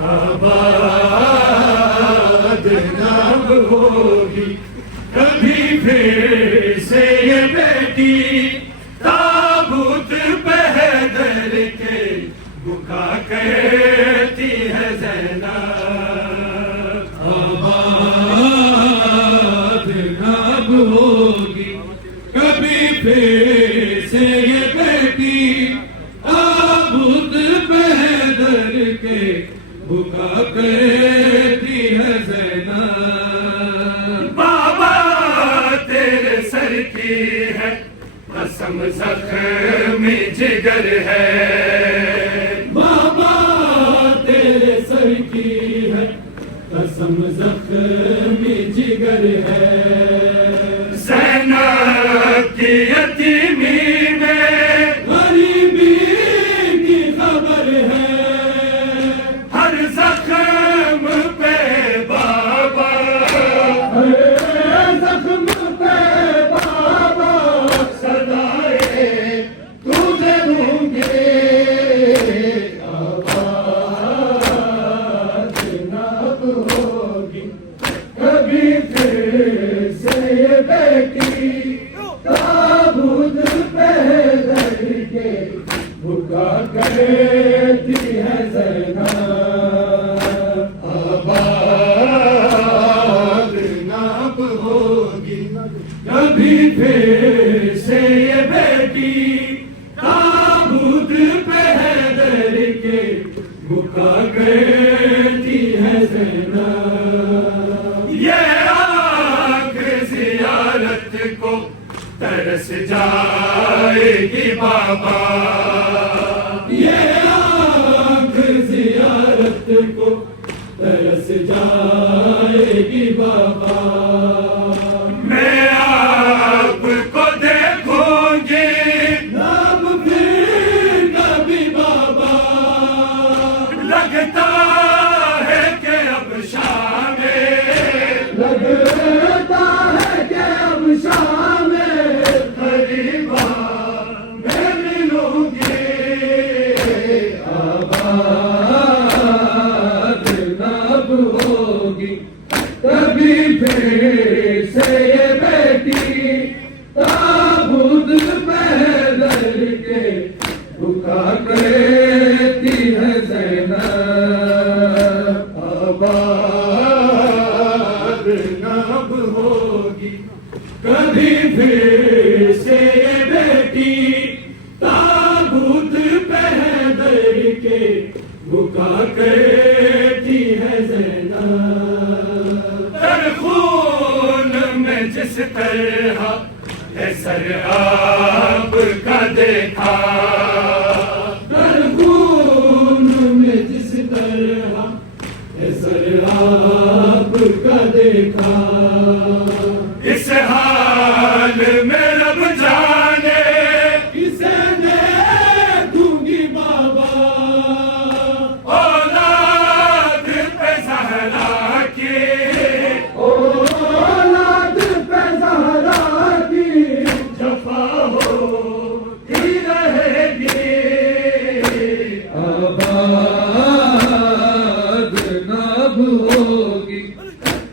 آباد ناب ہوگی کبھی پھر سے یہ بیٹی تابوت بہدر کے بکا کرتی ہے زینب آباد ناب ہوگی کبھی پھر سے یہ بیٹی تابوت بہدر کے بکا کرتی ہے زینب بابا تیرے سر کی ہے قسم زخم جگر ہے بابا تیرے سر کی ہے قسم زخم جگر ہے زینب کی یتیمی میں غریبی کی خبر ہے ہر زخم پہ بابا ہر زخم پہ بابا صدائے تجھے دوں گے آباد ناب ہوگی کبھی پھر سے یہ بیٹی تابوت بہدر کے بکا کرتی ہے زینب آباد ناب ہوگی کبھی پھر سے یہ بیٹی تابوت بہدر کے بکا کرتی ہے زینب یہ آنکھ زیارت کو ترس جائے گی بابا یہ آنکھ زیارت کو ترس جائے گی بابا میں آپ کو دیکھوں گی نام پھر کبھی بابا لگتا ہے کہ اب شام لگتا ہے کہ اب شام قریبا میں ملوں گی آباد ناب ہوگی کبھی پھر سے یہ بیٹی تابوت بہدر کے بکا کرتی ہے زینب آباد ناب ہوگی کبھی پھر سے یہ بیٹی تابوت بہدر کے بکا کرتی ہے زینب در خون میں جس طرح ہے سر آپ کا دیکھا در خون میں جس طرح ہے سر آپ کا دیکھا اس حال میں رب جانے کسے دے دوں گی بابا اولاد پہ زہرا کی اولاد پہ زہرا کی جفا ہوتی رہے گی آباد ناب ہوگی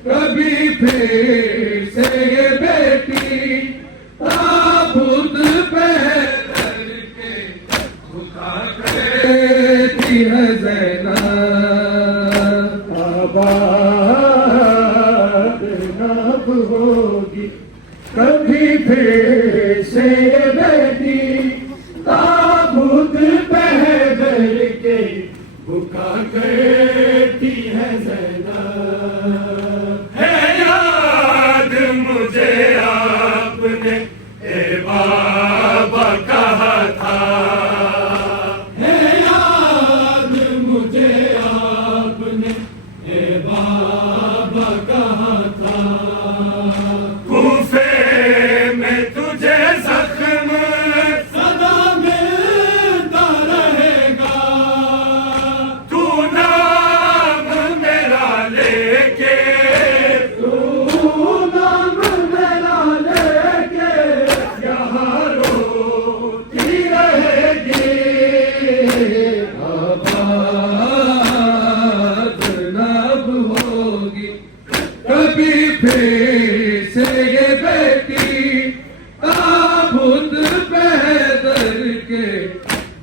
کبھی پھر سے یہ بیٹی تابوت بہدر کے بکا کرتی ہے زینب آباد ناب ہوگی کبھی پھر سے یہ بیٹی تابوت بہدر کے بکا کرتی ہے زینب ہے یاد مجھے آپ نے اے بابا کہا تھا ہے یاد مجھے آپ نے اے بابا کہا تھا کوفے میں تجھے زخم سدا ملتا رہے گا تو نام میرا لے کے پھر سے یہ بیٹی تابوت پیدر کے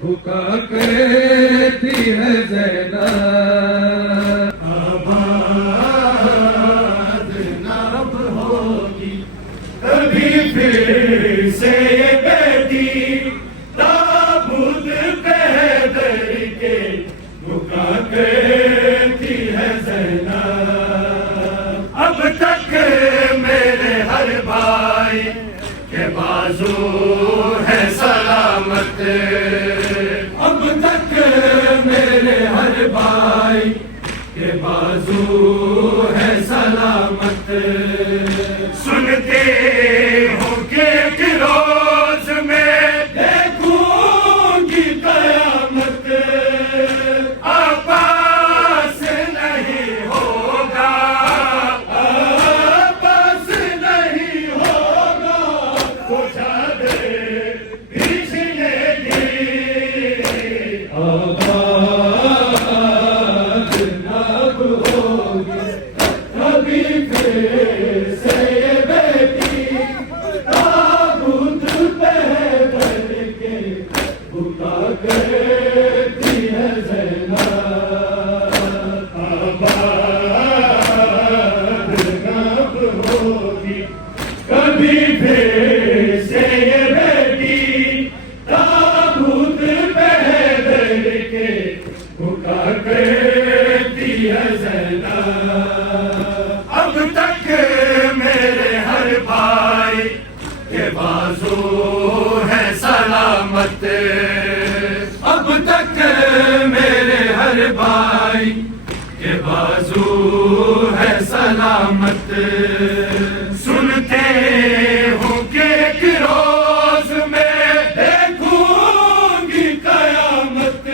بھکا کہتی ہے زینب آباد نب ہوگی کبھی پھر سے یہ بیٹی تابوت پیدر کے بھکا کہتی ہے زینب اب تک میرے ہر بھائی کے بازو ہے سلامت اب تک میرے ہر بھائی کے بازو ہے سلامت سنتے ہو کہ ایک روز میں دیکھوں گی قیامت آپاس نہیں ہوگا آپاس نہیں ہوگا پوچھا دے پیچھے گی آباد نب ہوگی کبھی پھر سے یہ بیٹی تابوت پیدر کے بھکا کرتی ہے زینب آباد نب ہوگی کبھی پھر سے یہ بیٹی تابوت پیدر کے بھکا کرتی ہے زینب اب تک میرے ہر بھائی کے بازو ہے سلامت اب تک میرے ہر بھائی کے بازو ہے سلامت سنتے ہو کہ ایک روز میں دیکھوں گی قیامت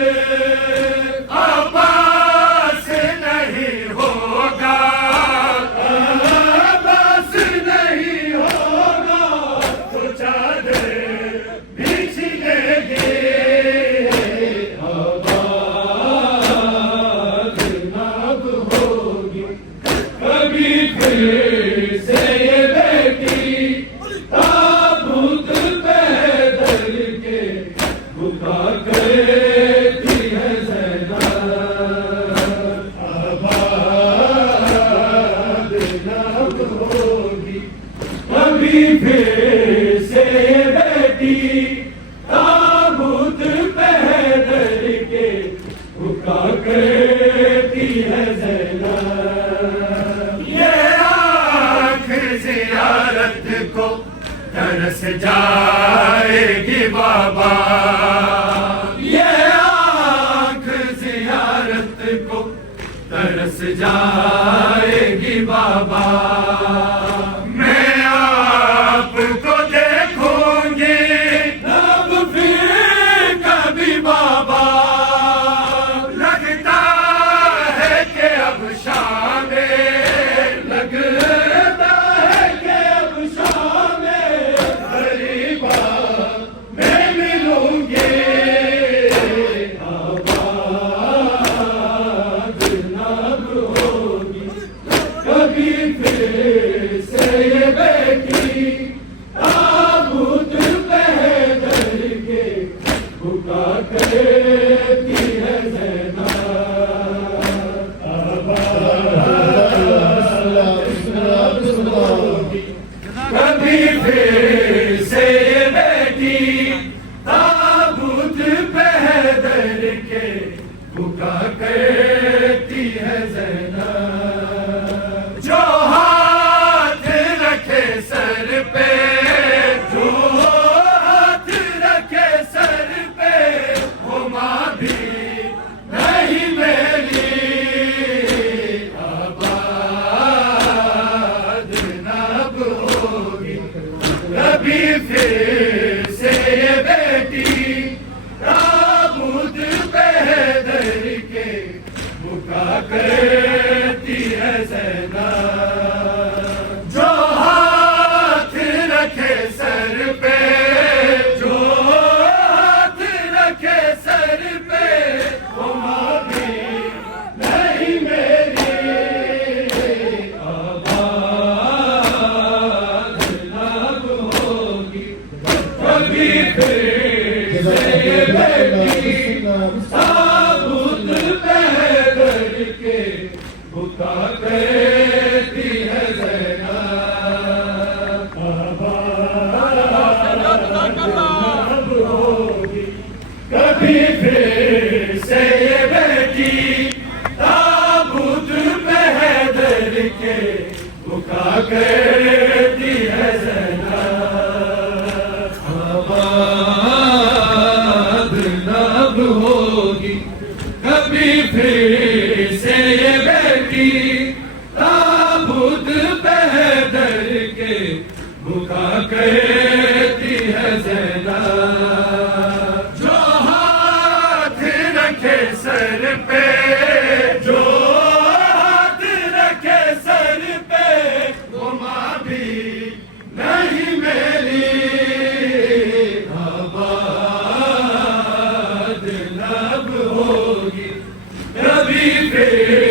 آباس نہیں ہوگا آباس نہیں ہوگا تو چادر بچھلے گی آباد نب ہوگی کبھی پھر سے یہ بیٹی تابوت پیدر کے بھکا کرتی ہے زینب آباد نب ہوگی کبھی پھر سے یہ بیٹی تابوت پیدر کے بھکا کرتی ہے زینب یہ آنکھ زیارت کو ترس جائے گی بابا یہ آنکھ زیارت کو ترس جائے گی بابا میں آپ کو دیکھوں گی اب پھر کبھی بابا لگتا ہے کہ اب شام لگتا ہے کہ اب شام غریبا میں ملوں گی آباد نب ہوگی کبھی پھر کے بکا کرتی ہے زینب آباد ہوگی کبھی پھر سے یہ بیٹی تابوت پہ حیدر کے بکا کرتی ہے زینب آباد نب ہوگی کبھی پھر سے یہ بیٹی تابوت پہ حیدر کے بکا کرتی ہے زینب جو ہاتھ رکھے سر پہ جو ہاتھ رکھے سر پہ وہ ماں بھی نہیں میری آباد نب ہوگی کبھی پھر